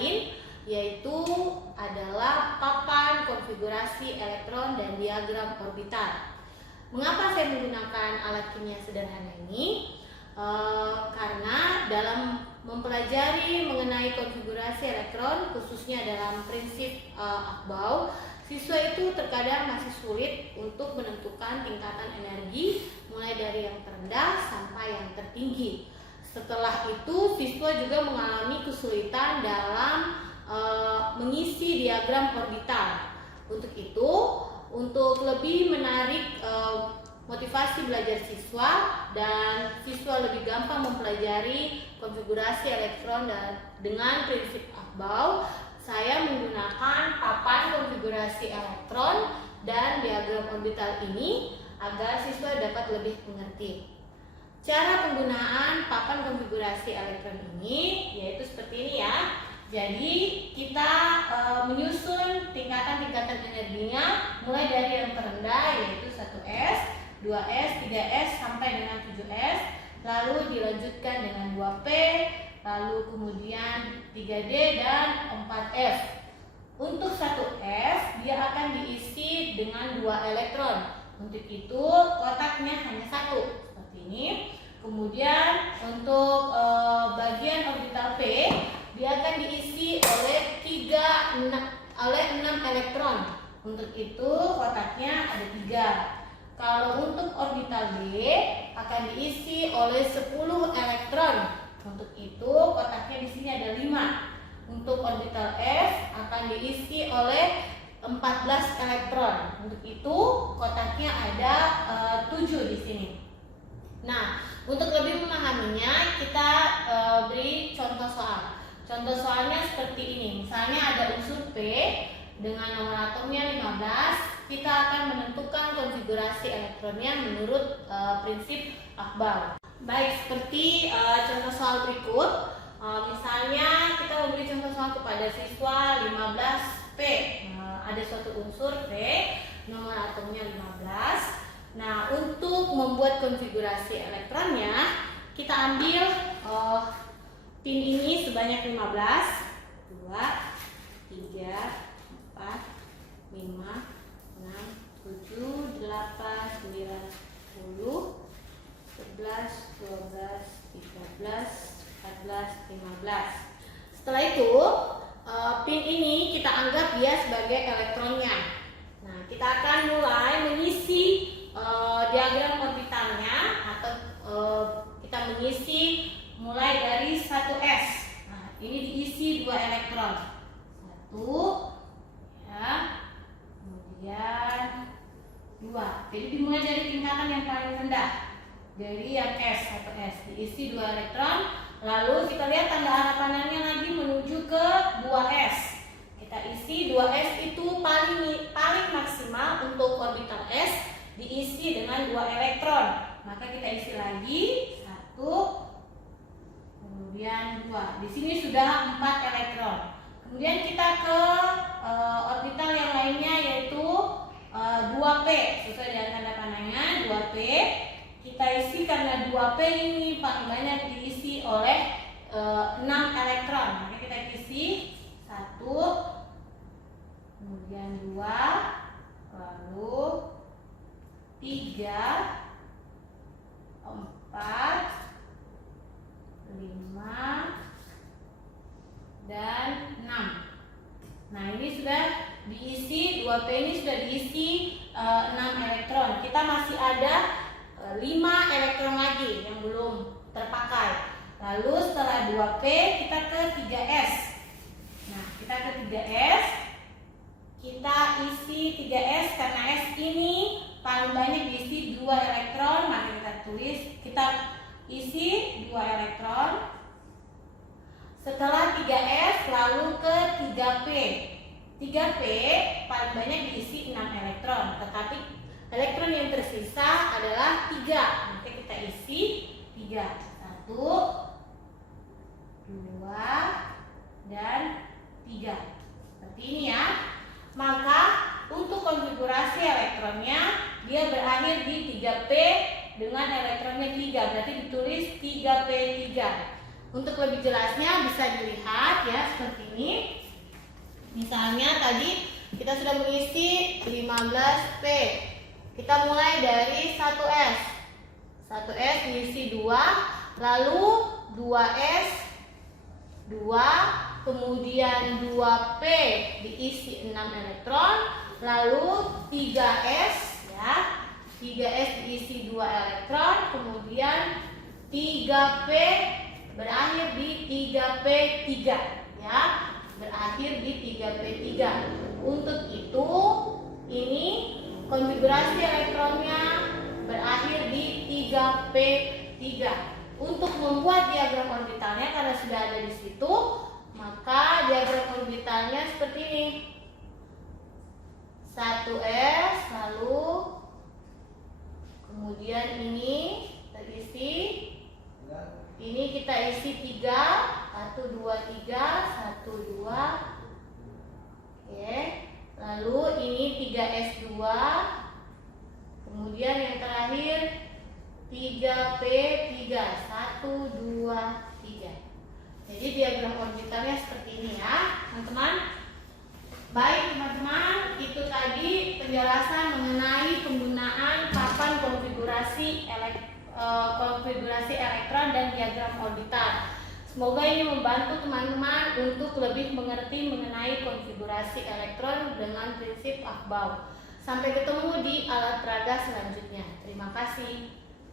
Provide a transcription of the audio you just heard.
lain, yaitu adalah papan konfigurasi elektron dan diagram orbital. Mengapa saya menggunakan alat kimia sederhana ini? Karena dalam mempelajari mengenai konfigurasi elektron, khususnya dalam prinsip Akbau, siswa itu terkadang masih sulit untuk menentukan tingkatan energi mulai dari yang terendah sampai yang tertinggi. Setelah itu, siswa juga mengalami kesulitan dalam mengisi diagram orbital. Untuk itu, untuk lebih menarik motivasi belajar siswa dan siswa lebih gampang mempelajari konfigurasi elektron dengan prinsip Akbau, saya menggunakan papan konfigurasi elektron dan diagram orbital ini agar siswa dapat lebih mengerti. Cara penggunaan papan konfigurasi elektron ini yaitu seperti ini ya. Jadi kita menyusun tingkatan-tingkatan energinya mulai dari yang terendah yaitu 1S, 2S, 3S sampai dengan 7S, lalu dilanjutkan dengan 2P, lalu kemudian 3D dan 4F. Untuk 1S dia akan diisi dengan 2 elektron. Untuk itu kotaknya hanya 1 seperti ini. Kemudian untuk bagian orbital P dia akan diisi oleh 6 elektron. Untuk itu kotaknya ada 3. Kalau untuk orbital D akan diisi oleh 10 elektron. Untuk itu kotaknya di sini ada 5. Untuk orbital F akan diisi oleh 14 elektron. Untuk itu kotaknya ada 7 di sini. Nah, untuk lebih memahaminya kita beri contoh soal. Contoh soalnya seperti ini. Misalnya ada unsur P dengan nomor atomnya 15. Kita akan menentukan konfigurasi elektronnya menurut prinsip Akbau. Baik, seperti contoh soal berikut. Misalnya kita memberi contoh soal kepada siswa 15P. Ada suatu unsur P, nomor atomnya 15. Nah, untuk membuat konfigurasi elektronnya, kita ambil pin ini sebanyak 15, 2, 3, 4, 5, 6, 7, 8, 9, 10, 11, 12, 13, 14, 15. Setelah itu, pin ini kita anggap dia sebagai elektronnya. Nah, kita akan mulai mengisi diagram orbitalnya atau kita mengisi mulai dari 1S. Nah, ini diisi 2 elektron. 1 ya. Kemudian 2. Jadi dimulai dari tingkatan yang paling rendah. Dari yang S, 1S diisi 2 elektron. Lalu kita lihat tanda arah panahnya lagi menuju ke 2S. Kita isi 2S itu paling maksimal untuk orbital S diisi dengan 2 elektron. Maka kita isi lagi 1, kemudian 2. Di sini sudah 4 elektron. Kemudian kita ke orbital yang lainnya yaitu 2P. Sesuai dengan tanda panahnya 2P. Kita isi karena 2P ini paling banyak diisi oleh 6 elektron. Maka kita isi 1, kemudian 2, lalu 3, 4, 5, dan 6. Nah, ini sudah diisi, 2P ini sudah diisi 6 elektron. Kita masih ada 5 elektron lagi yang belum terpakai. Lalu setelah 2P kita ke 3S. Nah, kita ke 3S. Kita isi 3S karena S ini paling banyak diisi 2 elektron. Maka kita isi 2 elektron. Setelah 3S lalu ke 3P. 3P paling banyak diisi 6 elektron, tetapi elektron yang tersisa adalah 3. Maka kita isi 3. 1, 2, dan 3. Seperti ini ya. Maka untuk konfigurasi elektronnya dia berakhir di 3P dengan elektronnya 3. Berarti ditulis 3P3. Untuk lebih jelasnya bisa dilihat ya seperti ini. Misalnya tadi kita sudah mengisi 15P. Kita mulai dari 1S. 1S diisi 2, lalu 2S 2, kemudian 2P diisi 6 elektron, lalu 3S ya. 3S diisi 2 elektron, kemudian 3P berakhir di 3P3 ya. Berakhir di 3P3. Untuk itu ini konfigurasi elektronnya berakhir di 3P3. Untuk membuat diagram orbitalnya karena sudah ada di situ, maka diagram orbitalnya seperti ini. 1S, lalu kemudian ini terisi. Ini kita isi 3, 1, 2, 3, 1, 2. Oke. Lalu ini 3S2. Kemudian yang terakhir 3P3, 1, 2, 3. Jadi diagram orbitalnya seperti ini ya, teman-teman. Baik teman-teman, itu tadi penjelasan mengenai penggunaan papan konfigurasi elektron dan diagram orbital. Semoga ini membantu teman-teman untuk lebih mengerti mengenai konfigurasi elektron dengan prinsip Aufbau. Sampai ketemu di alat peraga selanjutnya. Terima kasih.